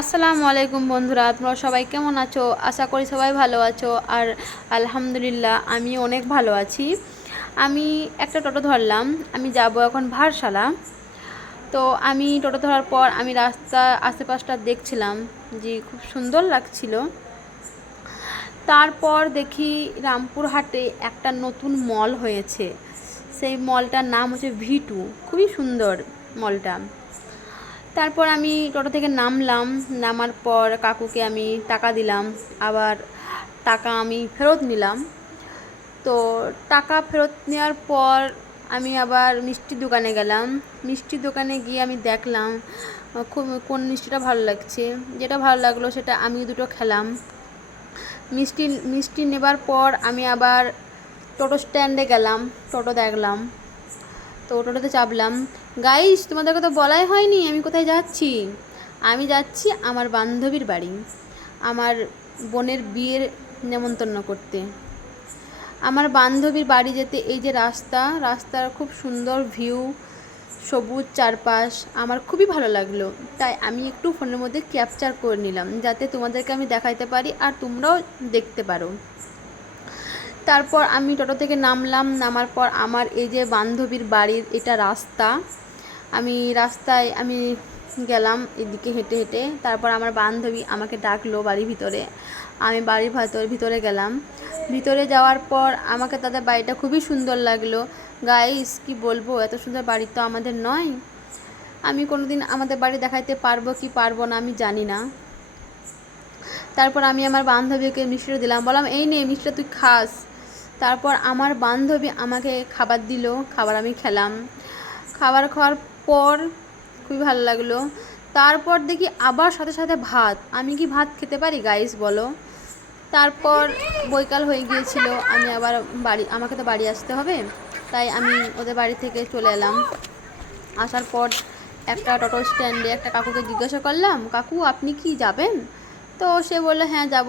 আসসালামু আলাইকুম বন্ধুরা, তোমরা সবাই কেমন আছো? আশা করি সবাই ভালো আছো। আর আলহামদুলিল্লাহ আমি অনেক ভালো আছি। আমি একটা টোটো ধরলাম, আমি যাব এখন ভারসালা। তো আমি টোটো ধরার পর আমি রাস্তা আশেপাশটা দেখছিলাম যে খুব সুন্দর লাগছিল। তারপর দেখি রামপুরহাটে একটা নতুন মল হয়েছে। সেই মলটার নাম হচ্ছে V2, খুবই সুন্দর মলটা। তারপর আমি টোটো থেকে নামলাম, নামার পর কাকুকে আমি টাকা দিলাম, আবার টাকা আমি ফেরত নিলাম। তো টাকা ফেরত নেওয়ার পর আমি আবার মিষ্টির দোকানে গেলাম। মিষ্টির দোকানে গিয়ে আমি দেখলাম খুব কোন মিষ্টিটা ভালো লাগছে। যেটা ভালো লাগলো সেটা আমি দুটো খেলাম। মিষ্টি মিষ্টি নেবার পর আমি আবার টোটো স্ট্যান্ডে গেলাম, টোটো দেখলাম। তো টোটোতে চাপলাম। গাইস, তোমাদেরকে তো বলাই হয়নি আমি কোথায় যাচ্ছি। আমি যাচ্ছি আমার বান্ধবীর বাড়ি, আমার বোনের বিয়ের নেমন্তন্ন করতে। আমার বান্ধবীর বাড়ি যেতে এই যে রাস্তার খুব সুন্দর ভিউ, সবুজ চারপাশ, আমার খুবই ভালো লাগলো। তাই আমি একটু ফোনের মধ্যে ক্যাপচার করে নিলাম, যাতে তোমাদেরকে আমি দেখাইতে পারি আর তোমরাও দেখতে পারো। তারপর আমি টোটো থেকে নামলাম, নামার পর আমার এই যে বান্ধবীর বাড়ির এটা রাস্তা, আমি রাস্তায় আমি গেলাম এদিকে হেঁটে হেঁটে। তারপর আমার বান্ধবী আমাকে ডাকলো বাড়ির ভিতরে। আমি বাড়ির ভিতরে গেলাম। ভিতরে যাওয়ার পর আমাকে তাদের বাড়িটা খুবই সুন্দর লাগলো। গাইস, কি বলবো, এত সুন্দর বাড়ি তো আমাদের নয়। আমি কোনোদিন আমাদের বাড়ি দেখাইতে পারবো কি পারবো না আমি জানি না। তারপর আমি আমার বান্ধবীকে মিষ্টিটা দিলাম, বললাম এই নে মিষ্টিটা তুই খাস। তারপর আমার বান্ধবী আমাকে খাবার দিল, খাবার আমি খেলাম। খাবার খাওয়ার পর খুবই ভালো লাগলো। তারপর দেখি আবার সাথে সাথে ভাত। আমি কি ভাত খেতে পারি গাইস বলো? তারপর বৈকাল হয়ে গিয়েছিল, আমি আবার আমাকে তো বাড়ি আসতে হবে। তাই আমি ওদের বাড়ি থেকে চলে এলাম। আসার পর একটা টোটো স্ট্যান্ডে একটা কাকুকে জিজ্ঞাসা করলাম, কাকু আপনি কি যাবেন? তো সে বললো হ্যাঁ যাব,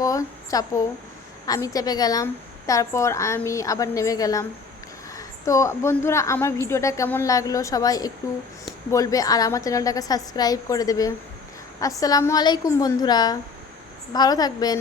চাপো। আমি চেপে গেলাম। তারপর আমি আবার নেমে গেলাম। তো বন্ধুরা, আমার ভিডিওটা কেমন লাগলো সবাই একটু বলবে, আর আমার চ্যানেলটাকে সাবস্ক্রাইব করে দেবে। আসসালামু আলাইকুম বন্ধুরা, ভালো থাকবেন।